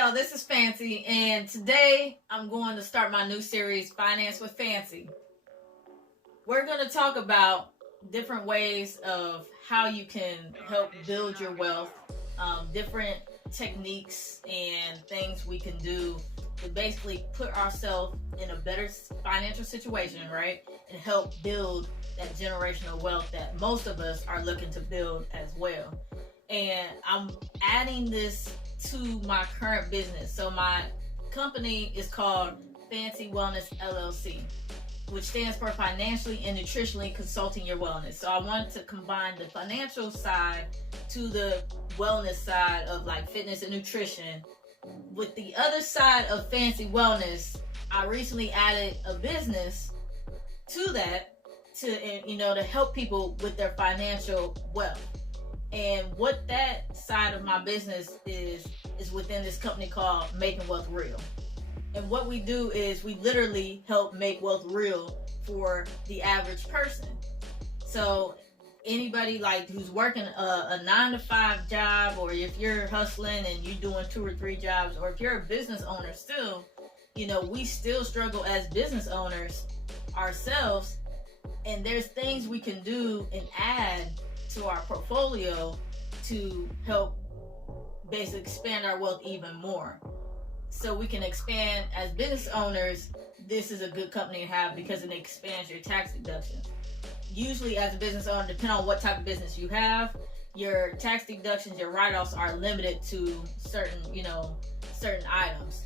y'all, this is Fancy, and today I'm going to start my new series, Finance with Fancy. We're going to talk about different ways of how you can help build your wealth, different techniques and things we can do to basically put ourselves in a better financial situation, right? And help build that generational wealth that most of us are looking to build as well. And I'm adding this to my current business. So my company is called Fancy Wellness LLC, which stands for Financially and Nutritionally Consulting Your Wellness. So I wanted to combine the financial side to the wellness side of like fitness and nutrition. With the other side of Fancy Wellness, I recently added a business to that to help people with their financial wealth. And what that side of my business is within this company called Making Wealth Real. And what we do is we literally help make wealth real for the average person. So anybody like who's working a 9-to-5 job, or if you're hustling and you're doing 2 or 3 jobs, or if you're a business owner still, we still struggle as business owners ourselves. And there's things we can do and add to our portfolio to help basically expand our wealth even more. So we can expand as business owners. This is a good company to have because it expands your tax deductions. Usually as a business owner, depending on what type of business you have, your tax deductions, your write-offs are limited to certain items.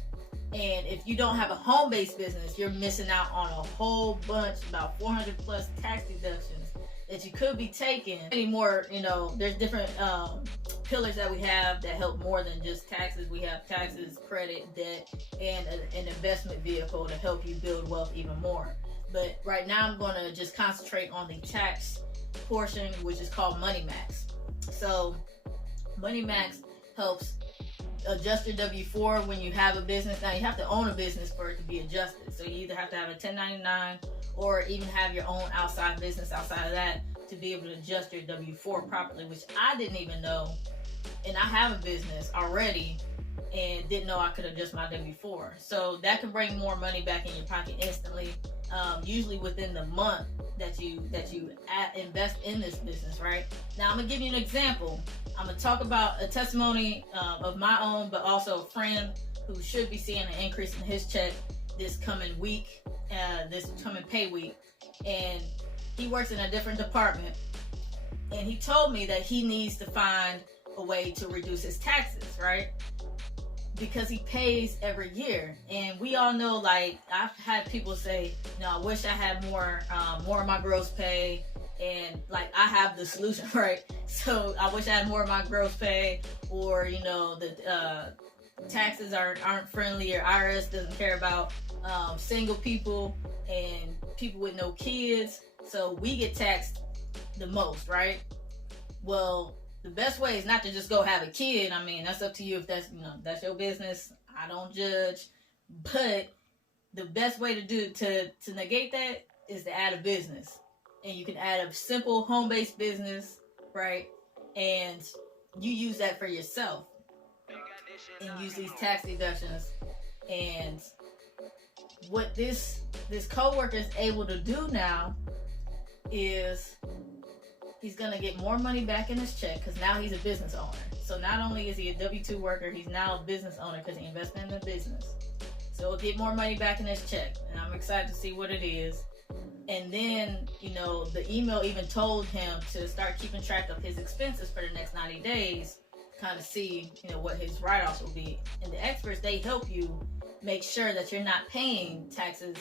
And if you don't have a home-based business, you're missing out on a whole bunch, about 400 plus tax deductions that you could be taking. Anymore, there's different pillars that we have that help more than just taxes. We have taxes, credit, debt, and an investment vehicle to help you build wealth even more. But right now I'm going to just concentrate on the tax portion, which is called Money Max. So Money Max helps adjust your W-4 when you have a business. Now you have to own a business for it to be adjusted. So you either have to have a 1099 or even have your own outside business outside of that to be able to adjust your W-4 properly, which I didn't even know. And I have a business already and didn't know I could adjust my W-4. So that can bring more money back in your pocket instantly, usually within the month that you invest in this business, right? Now I'm gonna give you an example. I'm gonna talk about a testimony of my own, but also a friend who should be seeing an increase in his check this coming week, this coming pay week. And he works in a different department. And he told me that he needs to find a way to reduce his taxes, right? Because he pays every year. And we all know, like, I've had people say, I wish I had more of my gross pay. And like, I have the solution, right? So I wish I had more of my gross pay, or the taxes aren't friendly, or IRS doesn't care about single people and people with no kids, so we get taxed the most, right? Well, the best way is not to just go have a kid. I mean, that's up to you if that's your business. I don't judge, but the best way to negate that is to add a business. And you can add a simple home-based business, right? And you use that for yourself and use these tax deductions. And what this coworker is able to do now is he's going to get more money back in his check because now he's a business owner. So not only is he a W-2 worker, he's now a business owner because he invested in the business. So he'll get more money back in his check. And I'm excited to see what it is. And then, the email even told him to start keeping track of his expenses for the next 90 days, kind of see, what his write-offs will be. And the experts, they help you make sure that you're not paying taxes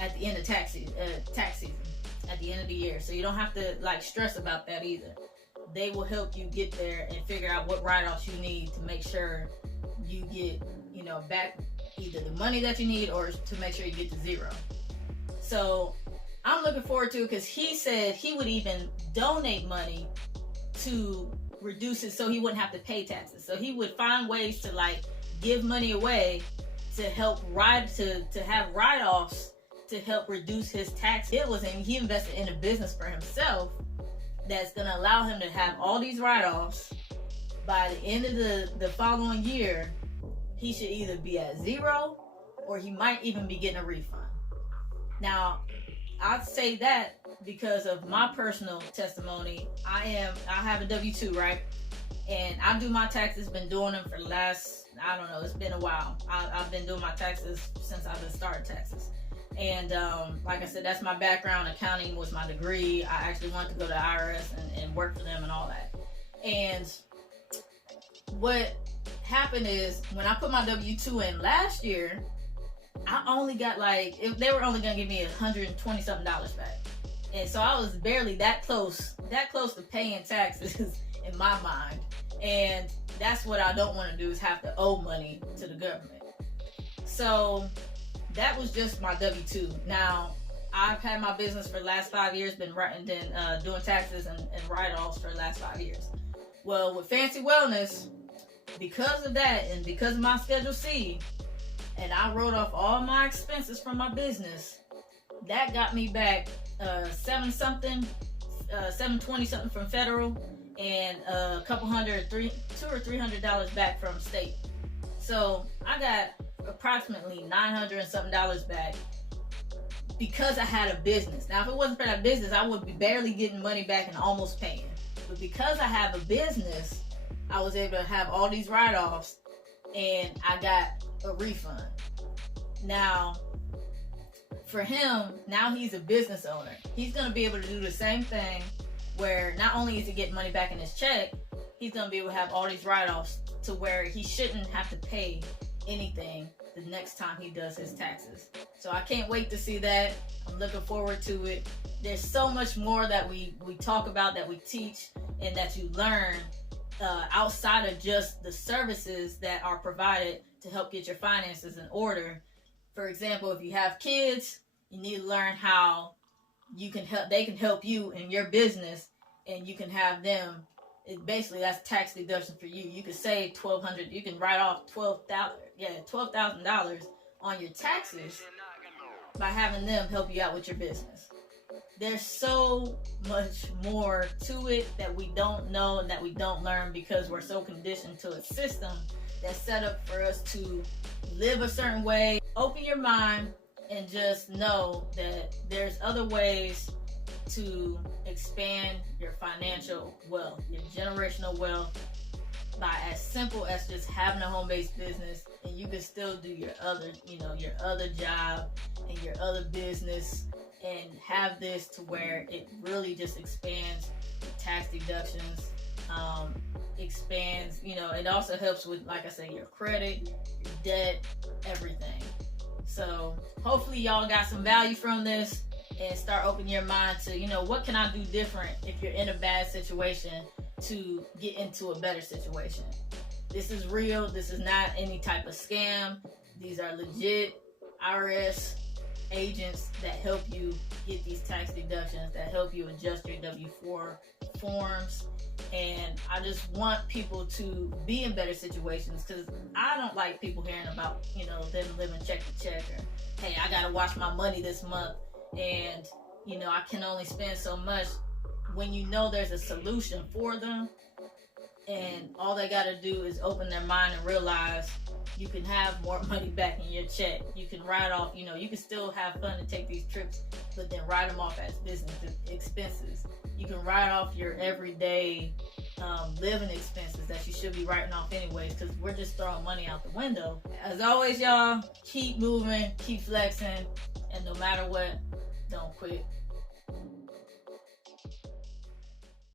at the end of tax season, at the end of the year. So you don't have to stress about that either. They will help you get there and figure out what write-offs you need to make sure you get, back either the money that you need or to make sure you get to zero. So I'm looking forward to it because he said he would even donate money to reduce it so he wouldn't have to pay taxes. So he would find ways to give money away to help to have write-offs to help reduce his tax bills. And he invested in a business for himself that's going to allow him to have all these write-offs by the end of the following year. he should either be at zero or he might even be getting a refund. Now, I'd say that because of my personal testimony. I have a W-2, right? And I do my taxes, been doing them for the last, I don't know, it's been a while. I've been doing my taxes since I've been starting taxes. And like I said, that's my background. Accounting was my degree. I actually wanted to go to the IRS and work for them and all that. And what happened is when I put my W-2 in last year, I only got they were only going to give me $120 something back. And so I was barely that close to paying taxes in my mind. And that's what I don't want to do, is have to owe money to the government. So that was just my W-2. Now, I've had my business for the last 5 years, been doing taxes and write-offs for the last 5 years. Well, with Fancy Wellness, because of that and because of my Schedule C, and I wrote off all my expenses from my business, that got me back $720 something from federal, and a couple $200 or $300 back from state. So I got approximately $900 and something back because I had a business. Now, if it wasn't for that business, I would be barely getting money back and almost paying. But because I have a business, I was able to have all these write-offs, and I got a refund. Now, for him, now he's a business owner. He's going to be able to do the same thing, where not only is he getting money back in his check, he's going to be able to have all these write-offs to where he shouldn't have to pay anything the next time he does his taxes. So I can't wait to see that. I'm looking forward to it. There's so much more that we talk about, that we teach, and that you learn outside of just the services that are provided to help get your finances in order. For example, if you have kids, you need to learn how they can help you in your business, and you can have them. Basically, that's tax deduction for you. You can save $1,200. You can write off $12,000 on your taxes by having them help you out with your business. There's so much more to it that we don't know and that we don't learn because we're so conditioned to a system that's set up for us to live a certain way. Open your mind and just know that there's other ways to expand your financial wealth, your generational wealth, by as simple as just having a home-based business, and you can still do your other job and your other business, and have this to where it really just expands tax deductions, expands, it also helps with, like I said, your credit, your debt, everything. So hopefully y'all got some value from this, and start opening your mind to, what can I do different if you're in a bad situation to get into a better situation. This is real. This is not any type of scam. These are legit IRS agents that help you get these tax deductions, that help you adjust your W-4 forms. And I just want people to be in better situations, because I don't like people hearing about, them living check to check, or, hey, I got to watch my money this month, and, I can only spend so much, when there's a solution for them, and all they got to do is open their mind and realize you can have more money back in your check. You can write off, you can still have fun and take these trips, but then write them off as business expenses. You can write off your everyday living expenses that you should be writing off anyways, because we're just throwing money out the window. As always, y'all, keep moving, keep flexing, and no matter what, don't quit.